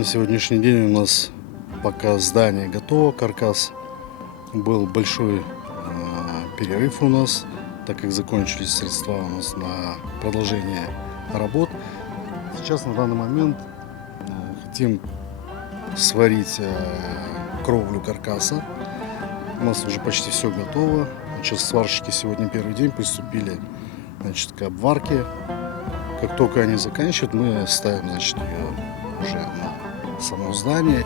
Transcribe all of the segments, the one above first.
На сегодняшний день у нас пока здание готово, каркас. Был большой перерыв у нас, так как закончились средства у нас на продолжение работ. Сейчас на данный момент хотим сварить кровлю каркаса. У нас уже почти все готово. Сейчас сварщики сегодня первый день приступили, к обварке. Как только они заканчивают, мы ставим, ее уже на само здание.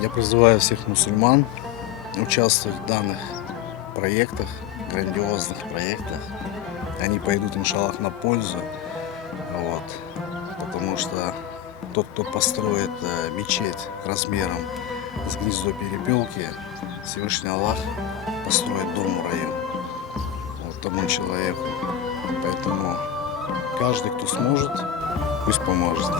Я призываю всех мусульман участвовать в данных проектах, грандиозных проектах. Они пойдут, иншаллах, на пользу. Потому что тот, кто построит мечеть размером с гнездо перепелки, Всевышний Аллах построит дом в раю тому человеку. Поэтому каждый, кто сможет, пусть поможет.